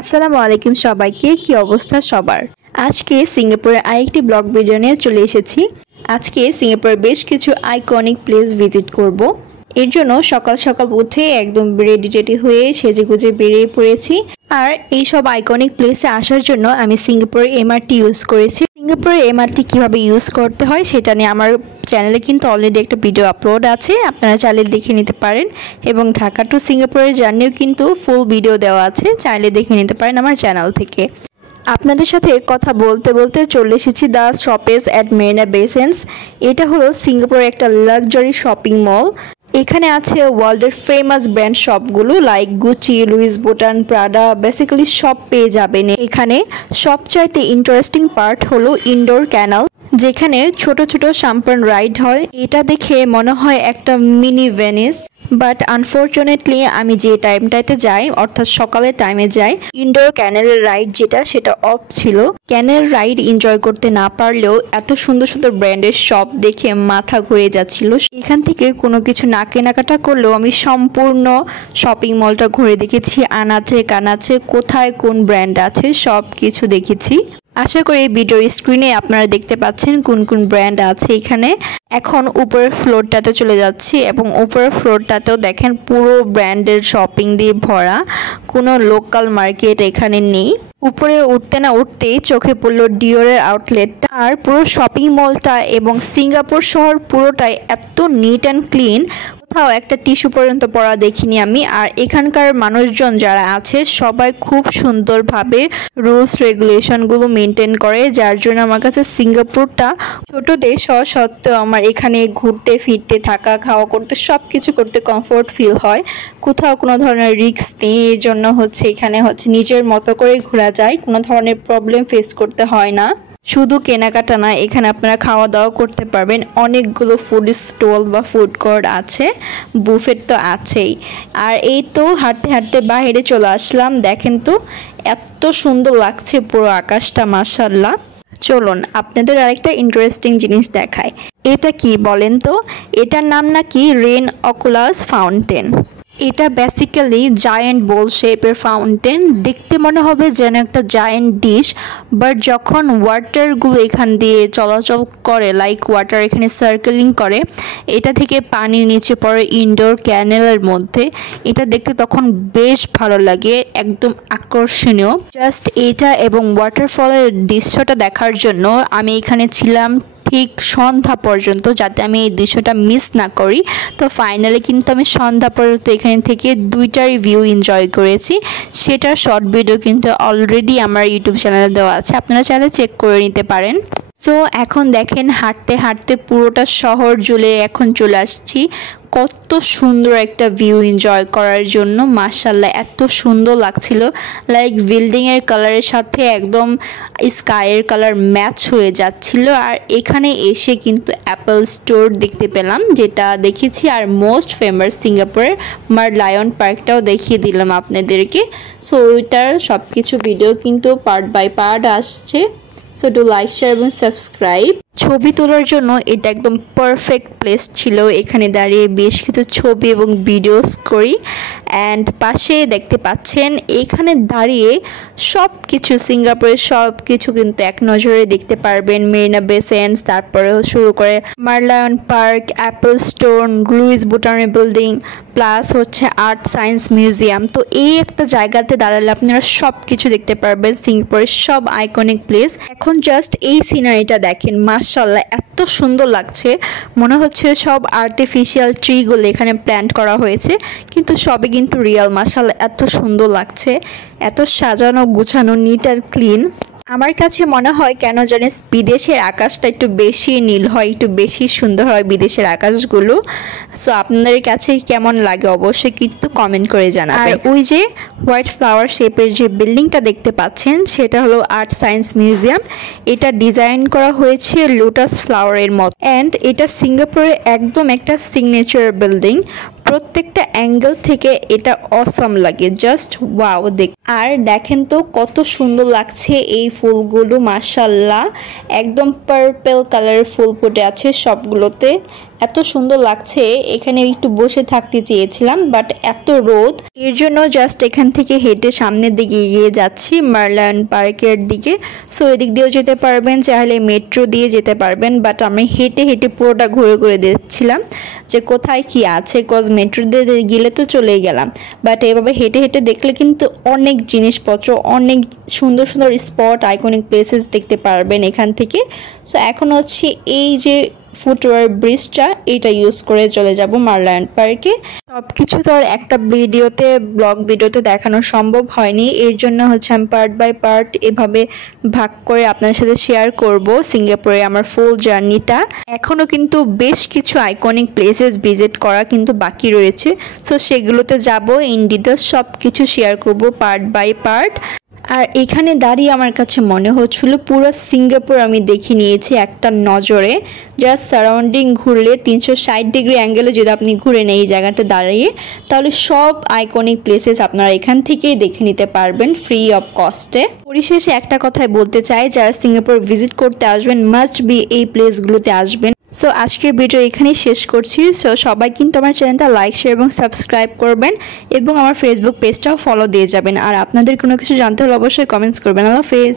আসসালামু আলাইকুম সবাইকে, কি অবস্থা সবার। আজকে সিঙ্গাপুরের আরেকটি ব্লগ ভিডিও নিয়ে চলে এসেছি। আজকে সিঙ্গাপুরের বেশ কিছু আইকনিক প্লেস ভিজিট করব। এর জন্য সকাল সকাল উঠে একদম রেডি হয়ে সেজেগুজে বেরিয়ে পড়েছি। আর এই সব আইকনিক প্লেসে আসার জন্য আমি সিঙ্গাপুরের এমআরটি ইউজ করেছি। সিঙ্গাপুরের এমআরটি কিভাবে ইউজ করতে হয় সেটা নিয়ে আমার চ্যানেলে কিন্তু অলরেডি একটা ভিডিও আপলোড আছে, আপনারা চাইলে দেখে নিতে পারেন। এবং ঢাকা টু সিঙ্গাপুরের জার্নিও কিন্তু ফুল ভিডিও দেওয়া আছে, চাইলে দেখে নিতে পারেন আমার চ্যানেল থেকে। আপনাদের সাথে কথা বলতে বলতে চলে এসেছি দ্য শপেস অ্যাট মেরিনা বে স্যান্ডস। এটা হলো সিঙ্গাপুরের একটা লাক্সারি শপিং মল। এখানে আছে ওয়ার্ল্ডের ফেমাস ব্র্যান্ড শপগুলো like Gucci, Louis Vuitton, Prada, basically সব পেয়ে যাবেন এখানে। সবচাইতে ইন্টারেস্টিং পার্ট হলো ইনডোর ক্যানাল, যেখানে ছোট ছোট সাম্পান রাইড হয়। এটা দেখে মনে হয় একটা মিনি ভেনিস, বাট আনফর্চুনেটলি আমি যে টাইমটাতে যাই অর্থাৎ সকালের টাইমে যাই, ইনডোর ক্যানেলের রাইড সেটা অফ ছিল। ক্যানেল রাইড এনজয় করতে না পারলেও এত সুন্দর সুন্দর ব্র্যান্ডের শপ দেখে মাথা ঘুরে যাচ্ছিল। এখান থেকে কোনো কিছু না কেনাকাটা করলেও আমি সম্পূর্ণ শপিং মলটা ঘুরে দেখেছি, আনাচে কানাচে কোথায় কোন ব্র্যান্ড আছে সব কিছু দেখেছি। আশা করি ভিডিওর স্ক্রিনে আপনারা দেখতে পাচ্ছেন কোন কোন ব্র্যান্ড আছে এখানে। এখন উপরের ফ্লোরটাতে চলে যাচ্ছি এবং উপরের ফ্লোরটাতেও দেখেন পুরো ব্র্যান্ডের শপিং দিয়ে ভরা, কোনো লোকাল মার্কেট এখানে নেই। উপরে উঠতে না উঠতেই চোখে পড়লো ডিওরের আউটলেটটা। আর পুরো শপিং মলটা এবং সিঙ্গাপুর শহর পুরোটাই এত নিট অ্যান্ড ক্লিন, কোথাও একটা টিস্যু পর্যন্ত পড়া দেখিনি আমি। আর এখানকার মানুষজন যারা আছে সবাই খুব সুন্দরভাবে রুলস রেগুলেশনগুলো মেনটেন করে, যার জন্য আমার কাছে সিঙ্গাপুরটা ছোট দেশ হওয়া সত্ত্বেও আমার এখানে ঘুরতে ফিরতে থাকা খাওয়া করতে সব কিছু করতে কমফোর্ট ফিল হয়। কোথাও কোনো ধরনের রিস্ক নেই, এর জন্য এখানে নিজের মতো করে ঘোরা যায়, কোনো ধরনের প্রবলেম ফেস করতে হয় না। শুধু কেনাকাটা না, এখানে আপনারা খাওয়া দাওয়া করতে পারবেন। অনেকগুলো ফুড স্টল বা ফুড কোর্ট আছে, বুফেট তো আছেই। আর এই তো হাঁটতে হাঁটতে বাইরে চলে আসলাম। দেখেন তো এত সুন্দর লাগছে পুরো আকাশটা, মাশাআল্লাহ। চলুন আপনাদের আরেকটা ইন্টারেস্টিং জিনিস দেখায়। এটা কি বলেন তো? এটার নাম নাকি রেন অকুলাস ফাউন্টেন। এটা বেসিক্যালি জায়েন্ট বোল শেপের ফাউন্টেন। দেখতে মনে হবে যেন একটা জায়েন্ট ডিশ, বাট যখন ওয়াটারগুলো এখান দিয়ে চলাচল করে, লাইক ওয়াটার এখানে সার্কেলিং করে, এটা থেকে পানি নিচে পড়ে ইনডোর ক্যানেলের মধ্যে। এটা দেখতে তখন বেশ ভালো লাগে, একদম আকর্ষণীয়। জাস্ট এটা এবং ওয়াটারফলের দৃশ্যটা দেখার জন্য আমি এখানে ছিলাম ঠিক সন্ধ্যা পর্যন্ত, যাতে আমি এই দৃশ্যটা মিস না করি। তো ফাইনালি কিন্তু আমি সন্ধ্যা পর্যন্ত এখানে থেকে দুইটারই ভিউ এনজয় করেছি। সেটার শর্ট ভিডিও কিন্তু অলরেডি আমার ইউটিউব চ্যানেলে দেওয়া আছে, আপনারা চাইলে চেক করে নিতে পারেন। সো এখন দেখেন হাঁটতে হাঁটতে পুরোটা শহর জুড়ে এখন চলে আসছি কত সুন্দর একটা ভিউ এনজয় করার জন্য। মাশাআল্লাহ এত সুন্দর লাগছিল, লাইক বিল্ডিংয়ের কালারের সাথে একদম স্কাইয়ের কালার ম্যাচ হয়ে যাচ্ছিল। আর এখানে এসে কিন্তু অ্যাপল স্টোর দেখতে পেলাম, যেটা দেখেছি। আর মোস্ট ফেমাস সিঙ্গাপুরের লায়ন পার্কটাও দেখিয়ে দিলাম আপনাদেরকে। সো ওইটার সব কিছু ভিডিও কিন্তু পার্ট বাই পার্ট আসছে। সো ডু লাইক, শেয়ার এবং সাবস্ক্রাইব। ছবি তোলার জন্য এটা একদম পারফেক্ট প্লেস ছিল। এখানে দাঁড়িয়ে বেশ কিছু ছবি এবং ভিডিওস করি। অ্যান্ড পাশে দেখতে পাচ্ছেন এখানে দাঁড়িয়ে সব কিছু সিঙ্গাপুরের সব কিছু কিন্তু এক নজরে দেখতে পারবেন। মেরিনা বে স্যান্ডস, তারপরে শুরু করে Lion Park, Apple Store, Louis বুটানের building, plus Art Science Museum. তো এই একটা জায়গাতে দাঁড়ালে আপনারা সব কিছু দেখতে পারবেন সিঙ্গাপুরের সব আইকনিক প্লেস। এখন জাস্ট এই সিনারিটা দেখেন, মাশাআল্লাহ এত সুন্দর লাগছে। মনে হচ্ছে সব আর্টিফিশিয়াল ট্রিগুলো এখানে প্ল্যান্ট করা হয়েছে, কিন্তু সবই কিন্তু রিয়েল। মাশাআল্লাহ এত সুন্দর লাগছে, এত সাজানো গুছানো, নিট আর ক্লিন। আমার কাছে মনে হয় কেন জানেন বিদেশের আকাশটা একটু বেশি নীল হয়, একটু বেশি সুন্দর হয় বিদেশের আকাশগুলো। সো আপনাদের কাছে কেমন লাগে অবশ্যই কিন্তু কমেন্ট করে জানাবেন। আর ওই যে হোয়াইট ফ্লাওয়ার শেপের যে বিল্ডিংটা দেখতে পাচ্ছেন সেটা হলো আর্ট সায়েন্স মিউজিয়াম। এটা ডিজাইন করা হয়েছে লোটাস ফ্লাওয়ারের মতো। অ্যান্ড এটা সিঙ্গাপুরের একদম একটা সিগনেচার বিল্ডিং। প্রত্যেকটা অ্যাঙ্গেল থেকে এটা অসাম লাগে, জাস্ট ওয়াও। আর দেখেন তো কত সুন্দর লাগছে এই ফুলগুলো, মাশাআল্লাহ একদম পার্পল কালারের ফুল ফুটে আছে সবগুলোতে। এত সুন্দর লাগছে, এখানে একটু বসে থাকতে চেয়েছিলাম বাট এত রোদ, এর জন্য জাস্ট এখান থেকে হেঁটে সামনের দিকে এগিয়ে যাচ্ছি মার্লায়ন পার্কের দিকে। সো এদিক দিয়েও যেতে পারবেন, চাইলে মেট্রো দিয়ে যেতে পারবেন, বাট আমি হেঁটে হেঁটে পুরোটা ঘুরে ঘুরে দেখছিলাম যে কোথায় কি আছে, কজ মেট্রো দিয়ে গেলে তো চলেই গেলাম, বাট এভাবে হেঁটে হেঁটে দেখলে কিন্তু অনেক জিনিসপত্র, অনেক সুন্দর সুন্দর স্পট, আইকনিক প্লেসেস দেখতে পারবেন এখান থেকে। সো এখন হচ্ছে এই যে ফুটওভার ব্রিজটা, এটা ইউজ করে চলে যাব মার্লায়ন পার্কে। সব কিছু তো আর একটা ভিডিওতে, ব্লগ ভিডিওতে দেখানো সম্ভব হয়নি, এর জন্য হচ্ছে আমি পার্ট বাই পার্ট এভাবে ভাগ করে আপনাদের সাথে শেয়ার করব সিঙ্গাপুরে আমার ফুল জার্নিটা। এখনও কিন্তু বেশ কিছু আইকনিক প্লেসেস ভিজিট করা কিন্তু বাকি রয়েছে, সো সেগুলোতে যাব, ইন ডিটেলস সব কিছু শেয়ার করব পার্ট বাই পার্ট। আর এখানে দাঁড়িয়ে আমার কাছে মনে হচ্ছিল পুরো সিঙ্গাপুর আমি দেখে নিয়েছি একটা নজরে। জাস্ট সারাউন্ডিং ঘুরলে 360 ডিগ্রি অ্যাঙ্গেলে যদি আপনি ঘুরে নেন এই জায়গাটা দাঁড়িয়ে, তাহলে সব আইকনিক প্লেসেস আপনারা এখান থেকেই দেখে নিতে পারবেন ফ্রি অফ কস্টে। পরিশেষে একটা কথাই বলতে চাই, যারা সিঙ্গাপুর ভিজিট করতে আসবেন মাস্ট বি এই প্লেসগুলোতে আসবেন। সো আজকের ভিডিও এখানেই শেষ করছি। সো সবাই কিন্তু আমার চ্যানেলটা লাইক, শেয়ার এবং সাবস্ক্রাইব করবেন এবং আমার ফেসবুক পেজটাও ফলো দিয়ে যাবেন। আর আপনাদের কোনো কিছু জানতে হলে অবশ্যই কমেন্টস করবেন। আল্লাহ হাফেজ।